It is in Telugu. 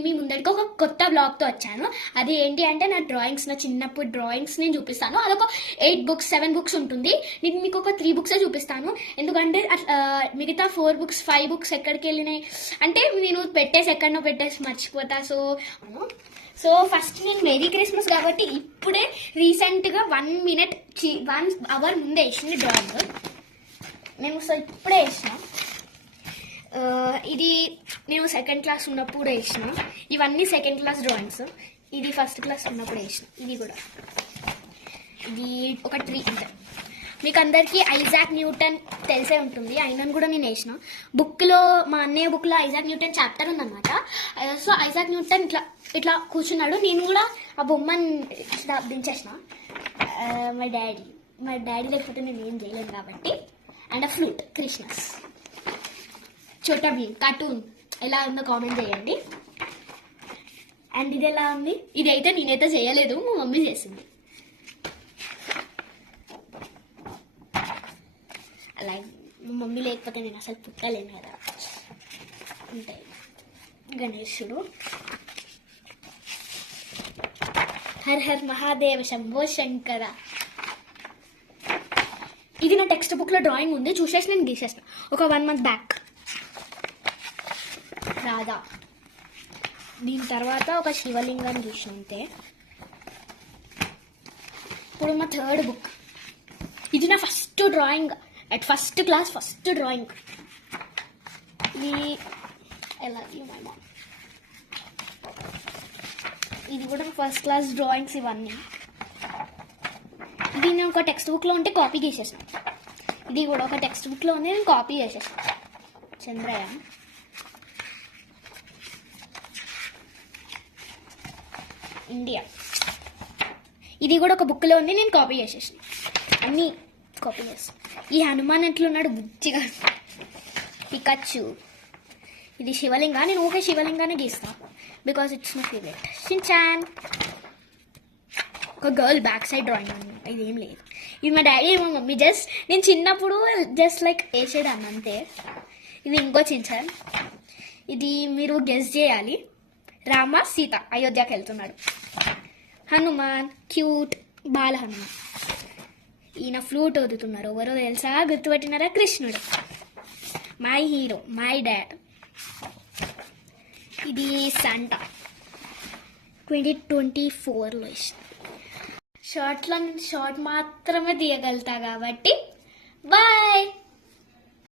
మీ ముందరికి ఒక కొత్త బ్లాగ్తో వచ్చాను. అది ఏంటి అంటే నా డ్రాయింగ్స్, నా చిన్నప్పుడు డ్రాయింగ్స్ నేను చూపిస్తాను. అదొక 8 బుక్స్ 7 బుక్స్ ఉంటుంది. నేను మీకు ఒక 3 బుక్సే చూపిస్తాను. ఎందుకంటే మిగతా 4 బుక్స్ 5 బుక్స్ ఎక్కడికి వెళ్ళినాయి అంటే నేను ఎక్కడనో పెట్టేసి మర్చిపోతా. సో ఫస్ట్ నేను మెరీ క్రిస్మస్ కాబట్టి ఇప్పుడే రీసెంట్గా 1 అవర్ ముందే వేసింది డ్రాయింగ్ నేను. సో ఇప్పుడే వేసిన. ఇది నేను 2nd క్లాస్ ఉన్నప్పుడు వేసిన. ఇవన్నీ 2nd క్లాస్ డ్రాయింగ్స్. ఇది 1st క్లాస్ ఉన్నప్పుడు వేసిన. ఇది కూడా ఇది ఒక ట్రీ అంటే మీకు అందరికీ ఐజాక్ న్యూటన్ తెలిసే ఉంటుంది. ఆయనను కూడా నేను వేసిన. బుక్లో మా అన్నయ్య బుక్లో ఐజాక్ న్యూటన్ చాప్టర్ ఉందన్నమాట. సో ఐజాక్ న్యూటన్ ఇట్లా కూర్చున్నాడు. నేను కూడా ఆ బొమ్మని దించేసిన. మా డాడీ లేకపోతే నేను ఏం చేయలేను కాబట్టి. అండ్ ఆ flute Christmas Chhota Bheem cartoon ఎలా ఉందో కామెంట్ చేయండి. అండ్ ఇది ఎలా ఉంది? ఇదైతే నేనైతే చేయలేదు, మా మమ్మీ చేసింది. అలాగే మా మమ్మీ లేకపోతే నేను అసలు పుట్టలేను కదా. ఉంటాయి గణేశుడు, హర్ హర్ మహాదేవ శంభో శంకర. ఇది నా టెక్స్ట్ బుక్లో డ్రాయింగ్ ఉంది, చూసేసి నేను గీసేసిన ఒక 1 month బ్యాక్. రాధా. దీని తర్వాత ఒక శివలింగం గీసిన అంతే. ఇప్పుడు మా 3rd బుక్. ఇది నా first drawing at 1st class first drawing. ఇది కూడా 1st క్లాస్ డ్రాయింగ్స్ ఇవన్నీ. ఇది నేను ఒక టెక్స్ట్ బుక్లో ఉంటే కాపీ చేసేసాను. ఇది కూడా ఒక టెక్స్ట్ బుక్లో ఉంది, నేను కాపీ చేసేసాను. చంద్రయాన్. ఇండియా. ఇది కూడా ఒక బుక్లో ఉంది, నేను కాపీ చేసేసాను. అన్నీ కాపీ చేస్తాను. ఈ హనుమాన్ ఎట్లున్నాడు బుజ్జిగా. పికాచు. ఇది శివలింగ. నేను ఊకే శివలింగానే గీస్తాను because it's my favourite. Shin-chan. ఒక గర్ల్ బ్యాక్ సైడ్ డ్రాయింగ్ అనమాట. ఇదేం లేదు. ఇది మా డాడీ మా మమ్మీ జస్ట్ నేను చిన్నప్పుడు జస్ట్ లైక్ వేసేదాన్ని అంతే. ఇది ఇంకో షిన్చాన్. ఇది మీరు గెస్ చేయాలి. రామ సీత అయోధ్యకి వెళ్తున్నాడు. హనుమాన్ క్యూట్ బాల హనుమాన్. ఈయన ఫ్లూట్ వదుతున్నారు. ఎవరో తెలుసా? గుర్తుపట్టినారా? కృష్ణుడు. My hero, my dad. ఇది శాంటా 2024లో ఇష్టం. షార్ట్ మాత్రమే తీయగలుగుతా కాబట్టి బాయ్.